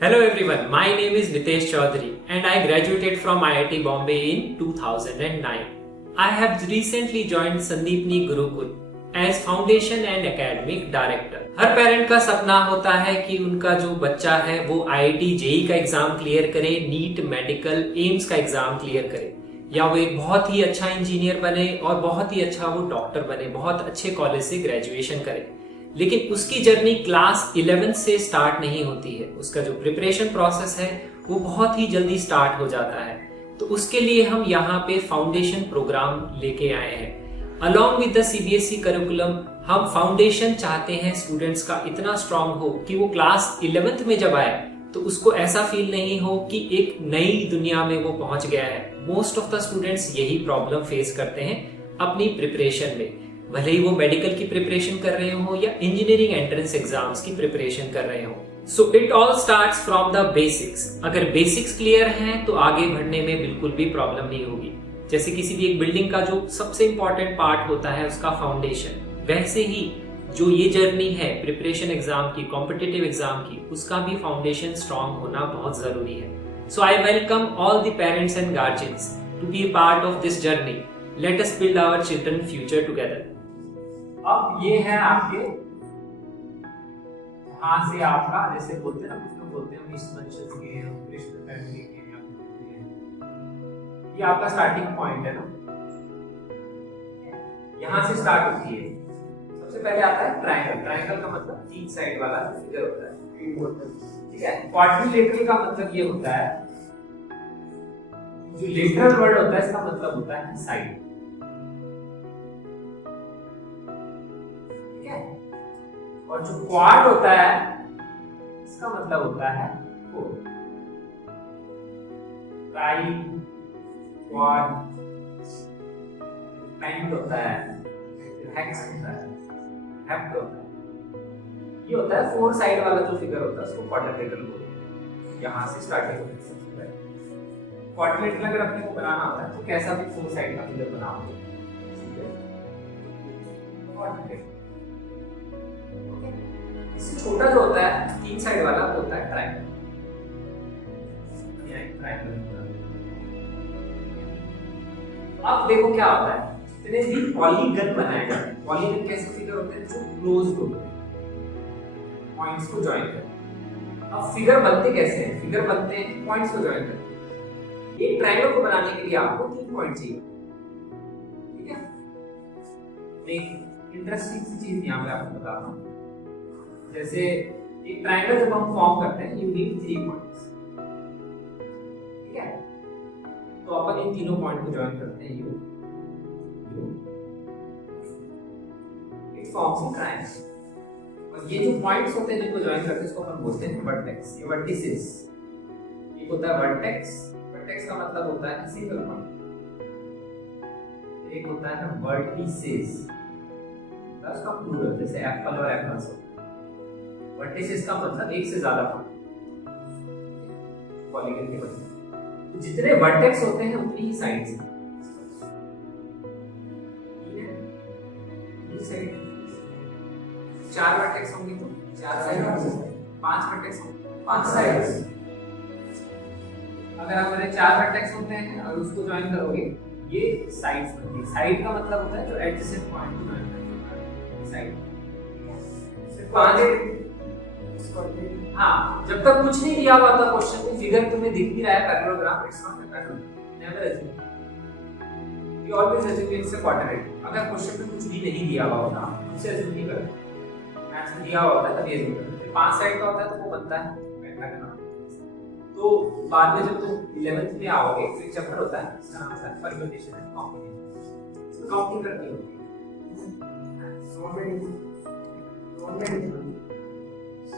Hello everyone, my name is Nitesh Chaudhary and I graduated from IIT Bombay in 2009. I have recently joined Sandeepni Gurukul as Foundation and Academic Director. Her parent का सपना होता है कि उनका जो बच्चा है वो IIT जेई का एग्जाम क्लियर करे, नीट मेडिकल एम्स का एग्जाम क्लियर करे या वो एक बहुत ही अच्छा इंजीनियर बने और बहुत ही अच्छा वो डॉक्टर बने, बहुत अच्छे कॉलेज से ग्रेजुएशन करे। लेकिन उसकी जर्नी क्लास 11 से स्टार्ट नहीं होती है। उसका जो प्रिपरेशन प्रोसेस है वो बहुत ही जल्दी स्टार्ट हो जाता है। तो उसके लिए हम यहाँ पे फाउंडेशन प्रोग्राम लेके आए हैं। Along with the CBSE curriculum हम फाउंडेशन चाहते हैं स्टूडेंट्स का इतना स्ट्रांग हो कि वो क्लास 11th में जब आए तो उसको ऐसा फील नहीं हो कि एक नई दुनिया में वो पहुंच गया है। मोस्ट ऑफ द स्टूडेंट्स यही प्रॉब्लम फेस करते हैं अपनी प्रिपरेशन में, भले ही वो मेडिकल की प्रिपरेशन कर रहे हो या इंजीनियरिंग एंट्रेंस एग्जाम्स की प्रिपरेशन कर रहे हो। So it all starts from the basics. अगर बेसिक्स क्लियर हैं तो आगे बढ़ने में बिल्कुल भी प्रॉब्लम नहीं होगी। जैसे किसी भी एक बिल्डिंग का जो सबसे इंपॉर्टेंट पार्ट होता है उसका फाउंडेशन, वैसे ही जो ये जर्नी है प्रिपरेशन एग्जाम की, कॉम्पिटिटिव एग्जाम की, उसका भी फाउंडेशन स्ट्रांग होना बहुत जरूरी है। So I welcome all the parents and guardians to be a part of this journey. Let us build our children future together. अब ये है आपके, यहाँ से आपका, जैसे बोलते हैं ना, कुछ लोग बोलते हैं मिस वंशज के, कृष्ण फैमिली के, ये आपका स्टार्टिंग पॉइंट है ना, यहाँ से स्टार्ट होती है। सबसे पहले आता है ट्रायंगल। ट्रायंगल का मतलब 3 साइड वाला फिगर होता है, ठीक है। क्वाड्रिलेटरल का मतलब ये होता है, जो लेटरल वर्ड होता है इसका मतलब होता है साइड, और जो क्वाड होता है इसका मतलब होता है फोर। ट्राई, क्वाड, पेंट होता है, हेक्स होता है, हेप्ट होता है। ये होता है 4 साइड वाला जो फिगर होता है उसको क्वाड्रिलेटरल बोलते हैं। यहाँ से स्टार्टिंग होती है सबसे पहले। क्वाड्रिलेटरल अगर अपने को बनाना होता है तो कैसा भी 4 साइड का फिगर बनाओगे, क्वाड्रिलेटरल। इससे छोटा जो होता है 3 साइड वाला वो होता है ट्रायंगल। अब देखो क्या होता है, जितने भी पॉलीगन बनाए जाते हैं, पॉलीगन कैसे फिगर होते हैं जो क्लोज्ड होते हैं, पॉइंट्स को जॉइन करते हैं। अब फिगर बनते कैसे हैं? फिगर बनते हैं पॉइंट्स को जॉइन करते। एक ट्रायंगल को बनाने के लिए आपको 3 पॉइंट चाहिए, ठीक है। एक इंटरेस्टिंग सी चीज यहाँ पे आपको बताता हूँ। जैसे एक ट्रायंगल जब हम फॉर्म करते हैं यू नीड 3 पॉइंट्स, ठीक है। तो अपन इन तीनों पॉइंट को जॉइन करते हैं, you it forms a triangle. और ये जो पॉइंट्स होते हैं जिनको जॉइन करते हैं इसको अपन बोलते हैं वर्टेक्स, ये वर्टिसेस। एक होता है वर्टेक्स, वर्टेक्स का मतलब होता है सिंगल पॉइंट। एक होता है वर्टिसेस, उसका प्लूरल, जैसे एप्पल और एप्पल्स। वर्टिसेस का मतलब एक से ज्यादा पॉइंट, पॉलीगन के मतलब। तो जितने वर्टेक्स होते हैं उतनी ही साइड्स हैं। ये साइड 4 वर्टेक्स होंगे तो 4 साइड्स, 5 वर्टेक्स होंगे 5 साइड्स। अगर हमारे 4 वर्टेक्स होते हैं और उसको जॉइन करोगे ये साइड्स बनती है। साइड का मतलब होता है जो एडजेसेंट पॉइंट को जॉइन करता है, साइड। सिर्फ 5। हाँ, जब तक कुछ नहीं दिया हुआ था क्वेश्चन में, फिगर तुम्हें दिख भी रहा है parallelogram, it's not a parallelogram, never assume. We always assume it's a quadrilateral. अगर क्वेश्चन में कुछ भी नहीं दिया हुआ होता उससे अज्यूम नहीं करते। मैथ्स में दिया हुआ होता है तभी अज्यूम करते। 5 साइड का होता है तो वो बनता है पेंटागन। तो बाद में जब तुम 11th में आओगे तो एक चैप्टर होता है इसका नाम होता है परम्यूटेशन एंड कॉम्बिनेशन। इसमें काउंटिंग करनी होती है।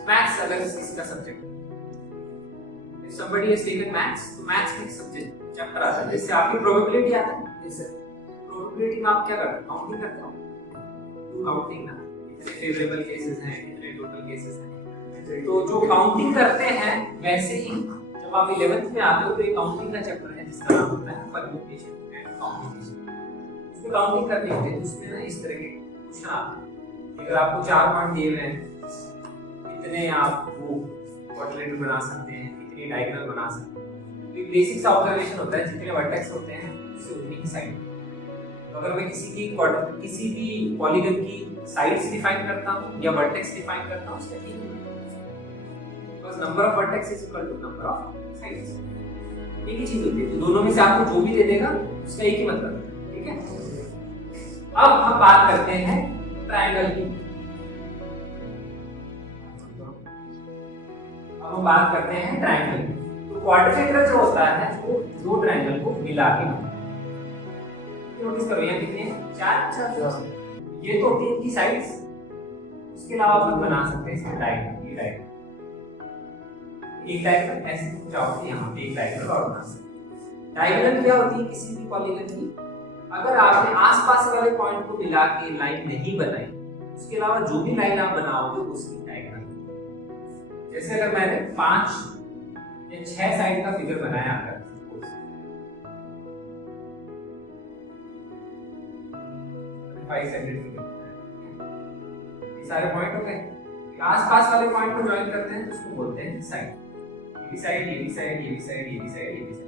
मैथ्स अगर इसका subject, if somebody has taken maths, तो मैथ्स में सब्जेक्ट चैप्टर आता है जिससे आपकी प्रोबेबिलिटी आता है। जैसे प्रोबेबिलिटी में आप क्या करते हो? काउंटिंग करते हो, टू काउंटिंग ना, कितने फेवरेबल केसेस हैं, कितने टोटल केसेस हैं। तो जो काउंटिंग करते हैं वैसे ही जब आप 11th में आते हो तो एक काउंटिंग का चैप्टर है जिसका नाम होता है परम्यूटेशन एंड कॉम्बिनेशन। उसमें काउंटिंग करनी होती है, उसमें ना इस तरह के क्वेश्चन आते हैं। अगर आपको 4 पॉइंट दिए हुए हैं, इतने आप वो क्वाड्रिलेटरल बना सकते हैं, कितनी डायगोनल बना सकते हैं। तो एक बेसिक सा ऑब्जर्वेशन होता है, जितने वर्टेक्स होते हैं उससे उतनी ही साइड। तो अगर मैं किसी भी पॉलीगन की साइड्स डिफाइन करता हूँ या वर्टेक्स डिफाइन करता हूँ, उसका एक because number of vertex is equal to number of sides, एक ही चीज होती है। तो दोनों में से आपको जो भी दे देगा उसका एक ही मतलब है, ठीक है। अब हम बात करते हैं ट्रायंगल की। अब हम बात करते हैं ट्रायंगल की। तो क्वाड्रिलेटरल जो होता है वो दो ट्रायंगल को मिला के बनता है। नोटिस करो यहाँ कितने हैं, चार। ये तो होती है इनकी साइड्स, उसके अलावा अपन बना सकते हैं इसमें डायगोनल, ये डायगोनल, एक डायगोनल ऐसे चाहो यहाँ पे एक डायगोनल और बना सकते हैं। डायगोनल क्या होती है किसी भी पॉलीगन की, अगर आपने आसपास वाले पॉइंट को मिला के लाइन नहीं बनाई, उसके अलावा जो भी लाइन आप बनाओगे उसकी डायगोनल। जैसे अगर मैंने 5 या 6 साइड का फिगर बनाया अगर 5 साइडेड फिगर, ये सारे पॉइंट हो गए। आसपास वाले पॉइंट को ज्वाइन करते हैं तो उसको बोलते हैं साइड। ये भी साइड, ये भी साइड, ये भी साइड, ये भी साइड, ये भी साइड।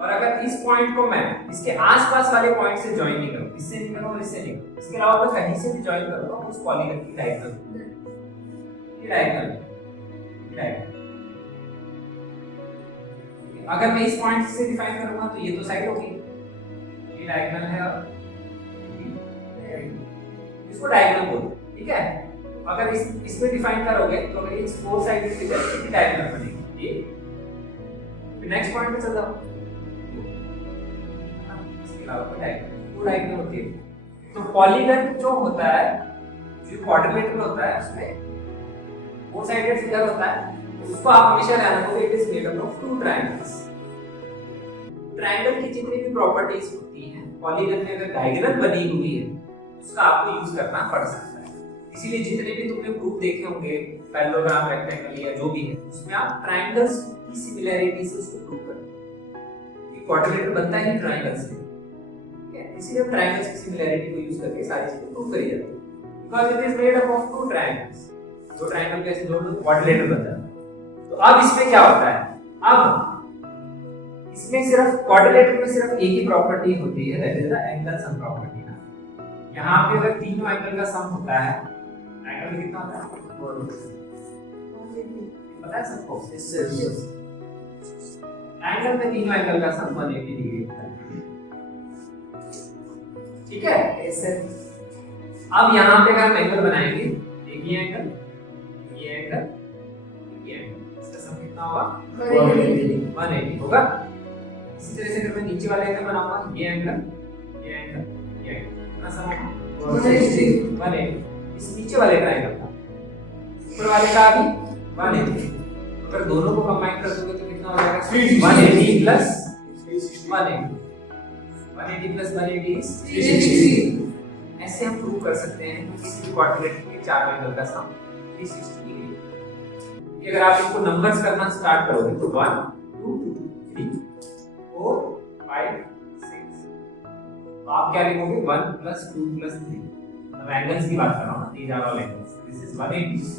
और अगर इस पॉइंट को मैं इसके आसपास वाले पॉइंट से ज्वाइन नहीं करूं, इससे नहीं करूं और इससे नहीं करूं, इसके अलावा मैं कहीं से भी ज्वाइन करूंगा उस पॉलीगन की डायगोनल, ये डायगोनल। अगर मैं इस पॉइंट से डिफाइन करूंगा तो ये तो साइड होगी, ये डायगोनल है और इसको डायगोनल बोलते हैं, ठीक है। अगर इसमें डिफाइन करोगे तो अगर इस 4 साइडेड फिगर कितनी डायगोनल बनेगी, ये। फिर नेक्स्ट पॉइंट पे चल जाओ, इसके अलावा कोई डायगोनल होती है। तो पॉलीगन जो होता है, जो क्वाड्रिलेटरल होता है, उसमें 4 साइडेड फिगर होता है, उसको आप हमेशा ध्यान रखोगे it is made up of 2 triangles. Triangle की जितनी भी प्रॉपर्टीज होती हैं पॉलीगन में अगर डायगोनल बनी हुई है उसका आपको यूज करना पड़ सकता है। इसीलिए जितने भी तुमने प्रूफ देखे होंगे पैरेललोग्राम, रेक्टेंगल या जो भी है, उसमें आप ट्रायंगल्स की सिमिलैरिटी से उसको प्रूव करें। ये क्वाड्रिलेटरल बनता है ट्रायंगल से, ठीक है। इसीलिए हम ट्रायंगल्स की सिमिलैरिटी को यूज करके सारी चीजें प्रूव करी जाती है, because it is made up of 2 triangles. दो ट्रायंगल कैसे जोड़ दो, क्वाड्रिलेटरल बनता है। तो अब इसमें क्या होता है, अब इसमें सिर्फ क्वाड्रिलेटरल में सिर्फ एक ही प्रॉपर्टी होती है, that is the angle sum property. यहाँ पे अगर तीनों एंगल का सम होता है, एंगल में कितना होता है, पता है सबको, एंगल में तीनों एंगल का सम 180 डिग्री होता है, ठीक है। ऐसे अब यहाँ पे अगर हम एंगल बनाएंगे, एक ही एंगल, ये एंगल, ये एंगल, इसका सम कितना होगा, 180 होगा। इसी तरह से अगर मैं नीचे वाले एंगल बनाऊंगा, ये एंगल, ये एंगल, ये एंगल, कितना सम होगा, 180। इस नीचे वाले ट्रायंगल का, ऊपर वाले का भी 180। अगर दोनों को कंबाइन कर दोगे तो कितना हो जाएगा, 180 प्लस 180, 180 प्लस 180 इज 360। ऐसे हम प्रूव कर सकते हैं कि किसी भी क्वाड्रिलेटरल के चारों एंगल का सम 360 डिग्री है। अगर आप इनको नंबर्स करना स्टार्ट करोगे तो 1 2 3 4 5 6, तो आप क्या लिखोगे, 1 प्लस 2 प्लस 3। अब एंगल्स की बात कर रहा हूं, these are all angles, this is 180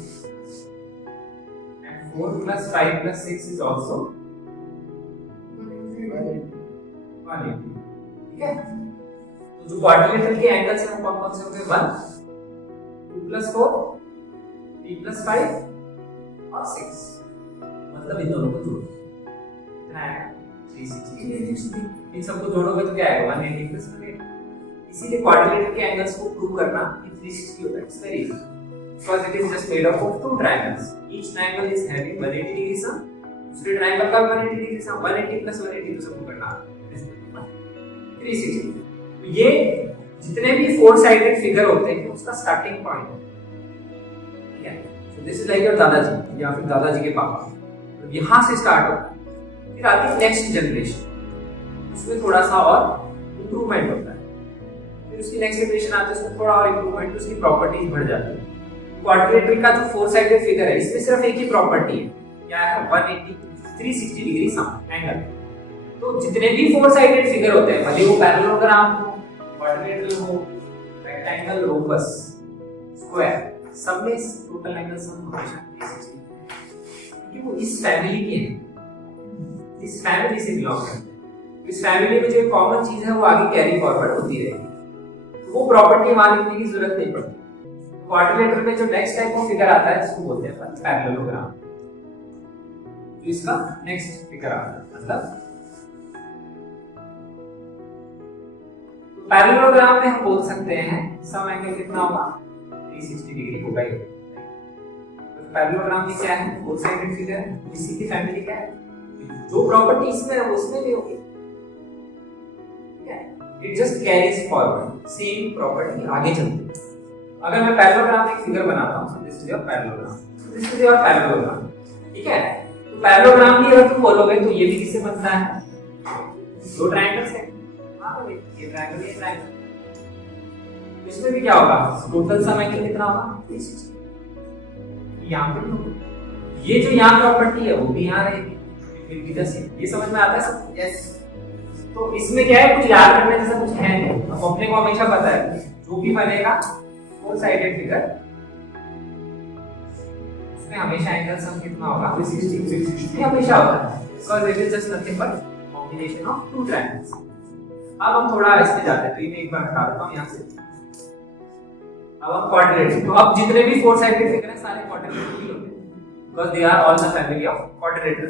and 4 plus 5 plus 6 is also 180, ठीक है। तो जो क्वाड्रिलेटरल के एंगल्स हैं वो कौन-कौन से होंगे, 1 2 plus 4 3 plus 5 और 6, मतलब इन दोनों को जोड़ो, कितना आएगा, 360। इन सबको जोड़ोगे तो क्या आएगा, 180 प्लस 180। इसीलिए क्वाड्रिलेटरल के एंगल्स को प्रूव करना 360 होता है, it's very easy, because it is just made up of 2 triangles, each triangle is having 180 degree sum, दूसरे ट्रायंगल का भी 180 डिग्री सम, 180 प्लस 180 तो सबको करना 360। तो ये जितने भी 4 साइडेड फिगर होते हैं उसका स्टार्टिंग पॉइंट है, ठीक है। So this is like your दादाजी या फिर दादाजी के पापा, तो यहां से स्टार्ट होता है, फिर आती है नेक्स्ट जनरेशन, उसमें थोड़ा सा और इंप्रूवमेंट होता है, फिर उसकी नेक्स्ट जनरेशन आती है उसमें थोड़ा और इंप्रूवमेंट, उसकी प्रॉपर्टीज बढ़ जाती है। क्वाड्रिलेटरल का जो 4 साइडेड फिगर है इसमें सिर्फ एक ही प्रॉपर्टी है, क्या है, 180 360 डिग्री सम एंगल। तो जितने भी 4 साइडेड फिगर होते हैं, भले वो पैरेललोग्राम हो, क्वाड्रिलेटरल हो, रेक्टेंगल, रोम्बस, स्क्वायर, सब में टोटल एंगल सम हमेशा 360। कि वो इस फैमिली के हैं, इस फैमिली से बिलोंग करते हैं। इस फैमिली में जो कॉमन चीज है वो आगे कैरी फॉरवर्ड होती रहेगी, तो वो प्रॉपर्टी वहां लिखने की जरूरत नहीं पड़ती। क्वाड्रिलेटरल में जो नेक्स्ट टाइप ऑफ फिगर आता है इसको बोलते हैं पैरेललोग्राम। तो इसका नेक्स्ट फिगर आता है मतलब पैरेललोग्राम में हम बोल सकते हैं सम एंगल कितना होगा 360 डिग्री होगा ही। तो पैरेललोग्राम में क्या है, फोर साइडेड फिगर है, इसी की फैमिली क्या है, जो प्रॉपर्टी इसमें है वो उसमें भी होगी, ठीक है। It just carries forward, same property आगे चलती है। अगर मैं पैरेललोग्राम में एक फिगर बनाता हूं, so this is your parallelogram, this is your parallelogram, ठीक है। तो पैरेललोग्राम भी अगर तुम बोलोगे तो ये भी किससे बनता है, दो ट्रायंगल से। हां तो ये ट्रायंगल, ये ट्रायंगल, इसमें भी क्या होगा, टोटल सम एंगल कितना होगा 360। यहां पे ये जो यहां प्रॉपर्टी है वो भी यहां रहेगी, फिर भी जैसे ये समझ में आता है सब, यस। तो इसमें क्या है, कुछ याद करने जैसा कुछ है नहीं, अब अपने को हमेशा पता है जो भी बनेगा फोर साइडेड फिगर उसमें हमेशा एंगल सम कितना होगा 360 हमेशा होता है, because it is just nothing but combination of two triangles. अब हम थोड़ा इसमें जाते हैं, तो ये एक बार हटा देता हूं यहां से। अब हम क्वाड्रिलेटरल, तो अब जितने भी फोर साइडेड फिगर हैं सारे क्वाड्रिलेटरल ही होते हैं, because they are all the family of quadrilateral.